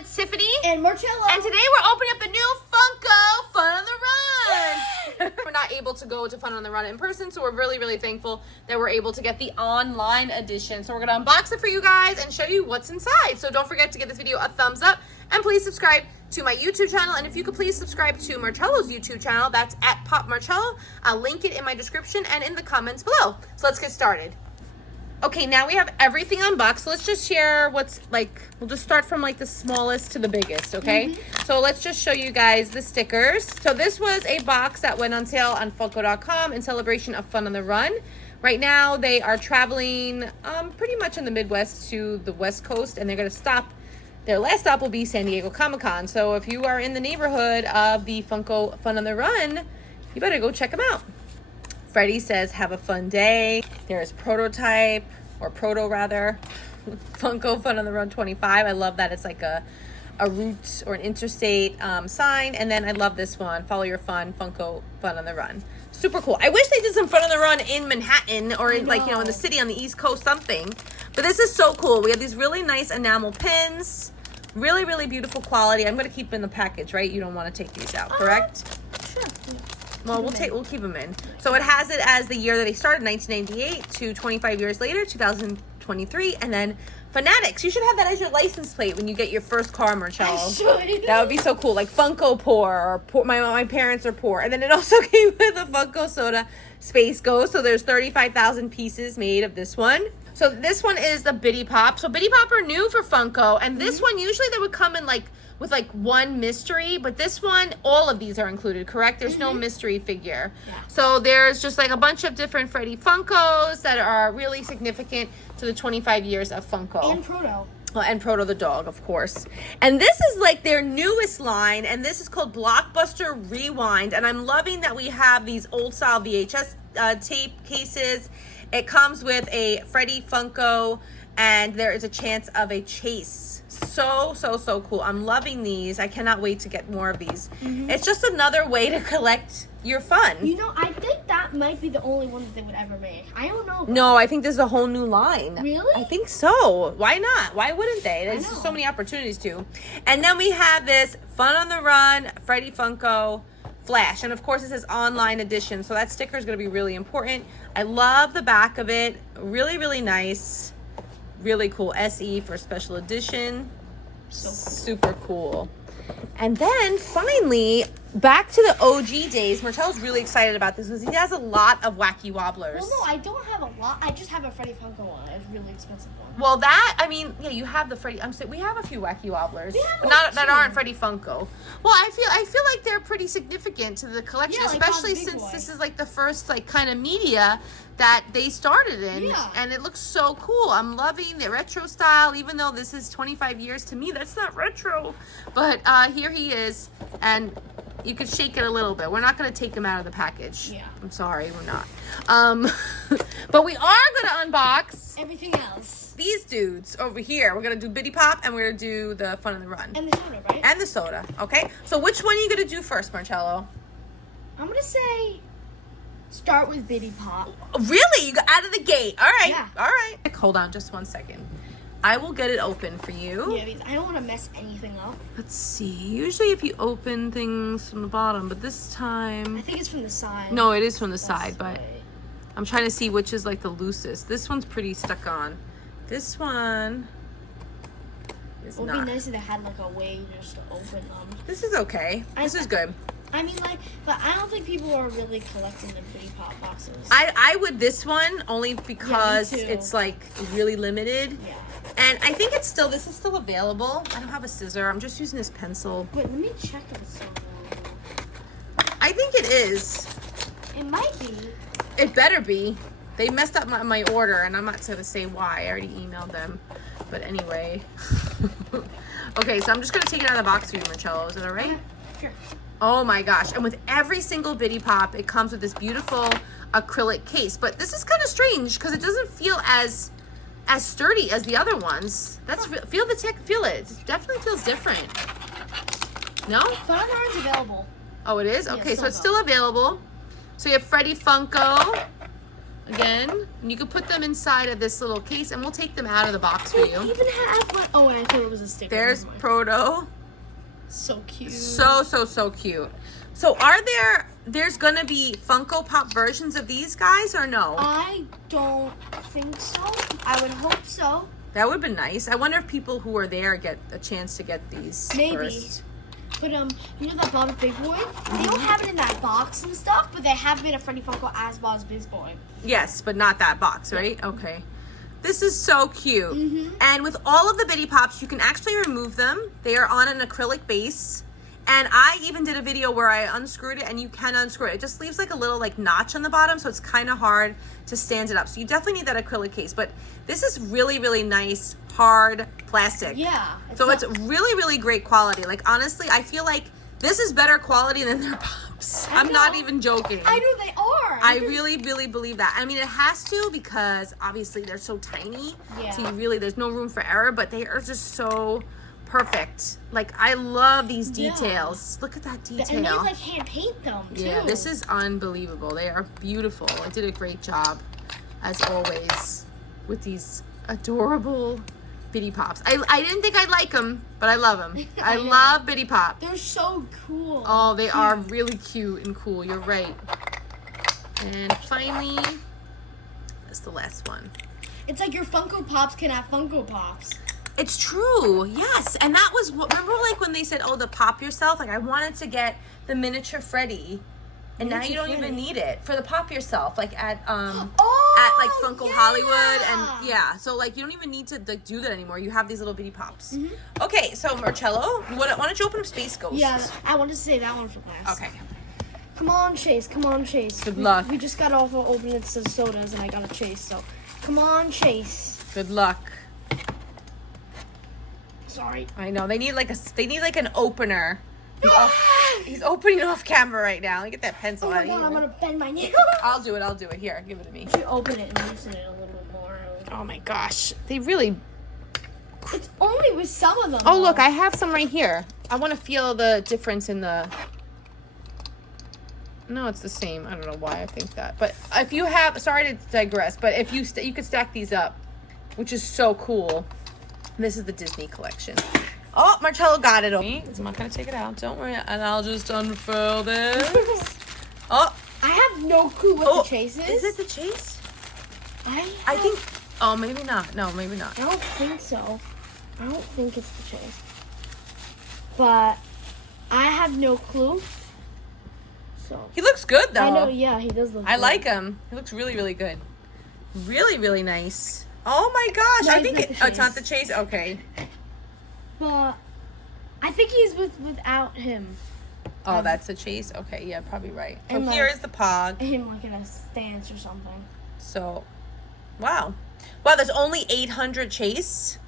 it's Tiffany. And Marcello. And today we're opening up the new Funko Fun on the Run. We're not able to go to Fun on the Run in person, so we're really, really thankful that we're able to get the online edition. So we're going to unbox it for you guys and show you what's inside. So don't forget to give this video a thumbs up and please subscribe to my YouTube channel. And if you could please subscribe to Marcello's YouTube channel, that's at Pop Marcello. I'll link it in my description and in the comments below. So let's get started. Okay, now we have everything unboxed. So let's just share what's like, we'll just start from like the smallest to the biggest, okay? So let's just show you guys the stickers. So this was a box that went on sale on Funko.com in celebration of Fun on the Run. Right now they are traveling pretty much in the Midwest to the West Coast, and they're gonna stop. Their last stop will be San Diego Comic-Con. So if you are in the neighborhood of the Funko Fun on the Run, you better go check them out. Freddy says, have a fun day. There's Prototype, or Proto rather, Funko Fun on the Run 25. I love that it's like a route or an interstate sign. And then I love this one, Follow Your Fun, Funko Fun on the Run. Super cool. I wish they did some Fun on the Run in Manhattan or in, like, you know, in the city on the East Coast, something. But this is so cool. We have these really nice enamel pins. Really, really beautiful quality. I'm going to keep them in the package, right? You don't want to take these out, correct? Sure. Well, we'll keep them in. So it has it as the year that they started, 1998 to 25 years later, 2023, and then Fanatics. You should have that as your license plate when you get your first car, Marcello. I should. That would be so cool. Like Funko Poor, or poor, my parents are poor. And then it also came with a Funko Soda Space Ghost. So there's 35,000 pieces made of this one. So this one is the Bitty Pop. So Bitty Pop are new for Funko, and this one usually they would come in like with like one mystery, but this one, all of these are included, correct? There's no mystery figure. Yeah. So there's just like a bunch of different Freddy Funkos that are really significant to the 25 years of Funko. And Proto. Oh, and Proto the dog, of course. And this is like their newest line, and this is called Blockbuster Rewind. And I'm loving that we have these old style VHS tape cases. It comes with a Freddy Funko, and there is a chance of a chase. So cool. I'm loving these. I cannot wait to get more of these. It's just another way to collect your fun. You know, I think that might be the only one that they would ever make. I don't know. No, I think there's a whole new line. Really? I think so. Why not? Why wouldn't they? There's just so many opportunities to. And then we have this Fun on the Run Freddy Funko Flash. And of course it says online edition. So that sticker is going to be really important. I love the back of it. Really, really nice. Really cool. SE for special edition. Super cool. And then finally, back to the OG days. Marcello's really excited about this because he has a lot of Wacky Wobblers. Well, no, I don't have a lot. I just have a Freddy Funko one. It's a really expensive one. Well, that, I mean, yeah, you have the Freddy. I'm saying we have a few Wacky Wobblers, not that aren't Freddy Funko. Well, I feel like they're pretty significant to the collection, Yeah, like especially since this is like the first like kind of media that they started in. Yeah. And it looks so cool. I'm loving the retro style, even though this is 25 years to me. That's not retro, but here he is, and you could shake it a little bit. We're not going to take him out of the package. Yeah. I'm sorry, we're not. But we are going to unbox everything else. These dudes over here. We're going to do Bitty Pop, and we're going to do the Fun on the Run. And the soda, right? And the soda, okay? So which one are you going to do first, Marcello? I'm going to say start with Bitty Pop. Really? You got out of the gate. All right. Yeah. All right. Hold on just 1 second. I will get it open for you. Yeah, because I don't want to mess anything up. Let's see. Usually if you open things from the bottom, but this time... I think it's from the side. No, it is from the side, but right. I'm trying to see which is like the loosest. This one's pretty stuck on. This one is It would not. be nice if they had like a way just to open them. This is okay. This is good. I mean, like, but I don't think people are really collecting the Bitty Pop boxes. I would this one only because me too. it's like really limited. Yeah. And I think this is still available. I don't have a scissor. I'm just using this pencil. Wait, let me check if it's still available. I think it is. It might be. It better be. They messed up my order, and I'm not going to say why. I already emailed them. But anyway. Okay, so I'm just going to take it out of the box for you, Marcello. Is that all right? Sure. Oh my gosh. And with every single Bitty Pop, it comes with this beautiful acrylic case. But this is kind of strange because it doesn't feel as sturdy as the other ones. That's feel the tick, feel it. It definitely feels different. No? Fun on the Run's available. Oh, it is? Yeah, Okay, so it's still available. So you have Freddy Funko. again. And you can put them inside of this little case, and we'll take them out of the box for They you. even have one. Oh, I thought it was a sticker. There's Proto. So cute. So cute. So there's gonna be Funko Pop versions of these guys or no? I don't think so. I would hope so. That would have been nice. I wonder if people who are there get a chance to get these Maybe. first. But you know that Bob's Big Boy? They don't have it in that box and stuff, but they have made a Freddy Funko as Bob's Big Boy. Yes, but not that box, right? Okay. This is so cute. Mm-hmm. And with all of the Bitty Pops, you can actually remove them. They are on an acrylic base. And I even did a video where I unscrewed it, and you can unscrew it. It just leaves like a little like notch on the bottom, so it's kind of hard to stand it up. So you definitely need that acrylic case. But this is really, really nice, hard plastic. Yeah. So it's really, really great quality. Like, honestly, I feel like this is better quality than their Pops. I'm not even joking. I know they are. I really, really believe that. I mean, it has to, because obviously they're so tiny. Yeah. So there's no room for error, but they are just so perfect. Like, I love these details. Look at that detail. And they like hand paint them too. Yeah, this is unbelievable. They are beautiful. I did a great job, as always, with these adorable Bitty Pops. I didn't think I'd like them, but I love them. I love Bitty Pop. They're so cool. Oh, they are really cute and cool. You're right. And finally, that's the last one. It's like your Funko Pops can have Funko Pops. It's true, yes. And that was, remember like when they said, oh, the pop yourself? Like, I wanted to get the miniature Freddy, and now you don't even need it for the pop yourself, like at like Funko Hollywood, and yeah, so like you don't even need to like do that anymore. You have these little Bitty Pops. Okay, so Marcello, why don't you open up Space Ghost? Yeah, I wanted to say that one for last. Okay. Come on, Chase. Come on, Chase. Good luck. We just got off of opening some sodas, and I got a Chase. So, come on, Chase. Good luck. Sorry. I know they need like an opener. He's opening off camera right now. Let me get that pencil Oh out my of god, here. I'm gonna bend my nail. I'll do it. Here, give it to me. You open it and loosen it a little bit more. Oh my gosh, they really. It's only with some of them. Oh though. look, I have some right here. I want to feel the difference in the. No, it's the same. I don't know why I think that, but if you have, sorry to digress, but if you you could stack these up, which is so cool. This is the Disney collection. Oh, Marcello got it. I'm not gonna take it out. Don't worry, and I'll just unfurl this. Oh, I have no clue what the Chase is. Is it the Chase? I think. Oh, maybe not. No, maybe not. I don't think so. I don't think it's the Chase. But I have no clue. So He looks good though. I know. Yeah, he does look. I good. like him. He looks really, really good. Really, really nice. Oh my gosh! No, I it's think not the it's not the Chase. Chase. Okay. But I think he's without him. Oh, that's the Chase. Okay, yeah, probably right. So And, here like, is the Pog. Him like in a stance or something. So, wow, there's only 800 Chase.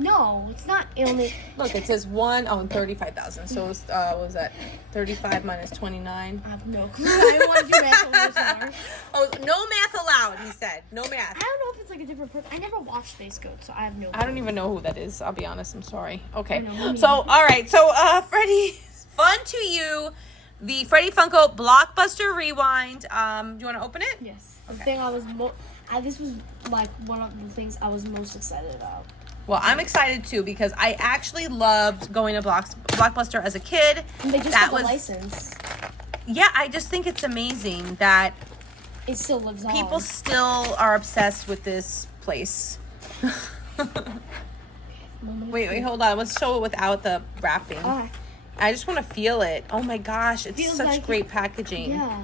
No, it's not only. Look, it says 35,000. So what was that? 35 minus 29. I have no clue. I want to do math a little more. Oh, no math allowed. He said no math. I don't know if it's like a different person. I never watched Space Goat, so I have no clue. I don't even know who that is. I'll be honest. I'm sorry. Okay. I know, me So, neither. all right. So, Freddy, fun to you. The Freddy Funko Blockbuster Rewind. Do you want to open it? Yes. Okay. The thing I was this was like one of the things I was most excited about. Well, I'm excited too because I actually loved going to Blockbuster as a kid. And they just got the license. Yeah, I just think it's amazing that It still lives on. people still are obsessed with this place. Wait, hold on. Let's show it without the wrapping. Alright. I just want to feel it. Oh my gosh, it's Feels such like great packaging. Yeah.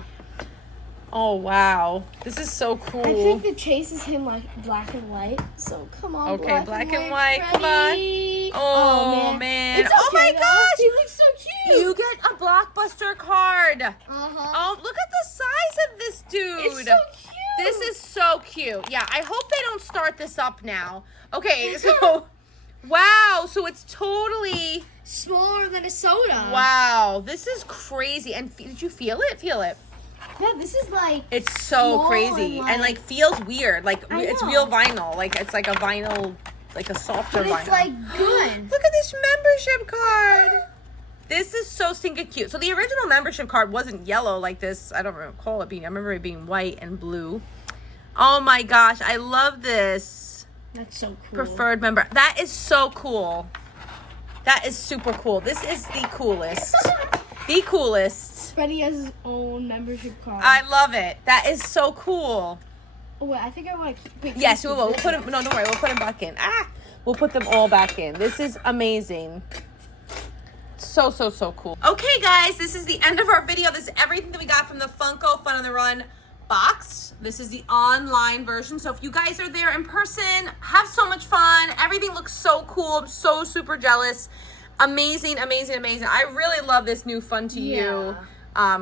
Oh wow, this is so cool. I think the Chase is him like black and white. So come on. Okay, black and white, come on. Freddy. Oh man. It's Oh my okay, though. gosh. He looks so cute. You get a Blockbuster card. Uh-huh. Oh, look at the size of this dude. It's so cute. This is so cute. Yeah, I hope they don't start this up now. Okay, so, wow, so it's totally, smaller than a soda. wow, this is crazy. And did you feel it? Feel it. Yeah, this is like. It's so Small crazy and, and like feels weird. Like I it's know. real vinyl. Like it's like a vinyl, like a softer But vinyl. it's like good. Look at this membership card. This is so stinking cute. So the original membership card wasn't yellow like this. I don't recall it being. I remember it being white and blue. Oh my gosh, I love this. That's so cool. Preferred member. That is so cool. That is super cool. This is the coolest. The coolest. Freddy has his own membership card. I love it. That is so cool. Oh wait, I think I want to keep. Yes, we will. We'll put them. No, don't worry. We'll put them back in. We'll put them all back in. This is amazing. So cool. Okay, guys, this is the end of our video. This is everything that we got from the Funko Fun on the Run box. This is the online version. So if you guys are there in person, have so much fun. Everything looks so cool. I'm so super jealous. Amazing. I really love this new Fun to You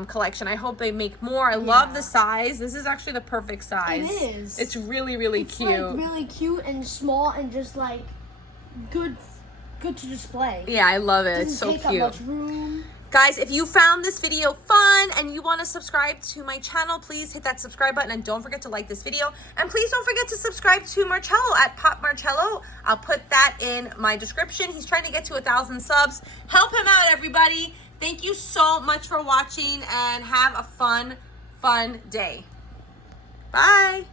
collection. I hope they make more. I love the size. This is actually the perfect size. It is. It's really It's cute. like really cute and small and just like good to display. Yeah, I love it. It's so Doesn't cute. take up much room. Guys, if you found this video fun and you want to subscribe to my channel, please hit that subscribe button and don't forget to like this video. And please don't forget to subscribe to Marcello at Pop Marcello. I'll put that in my description. He's trying to get to 1,000 subs. Help him out, everybody. Thank you so much for watching and have a fun day. Bye.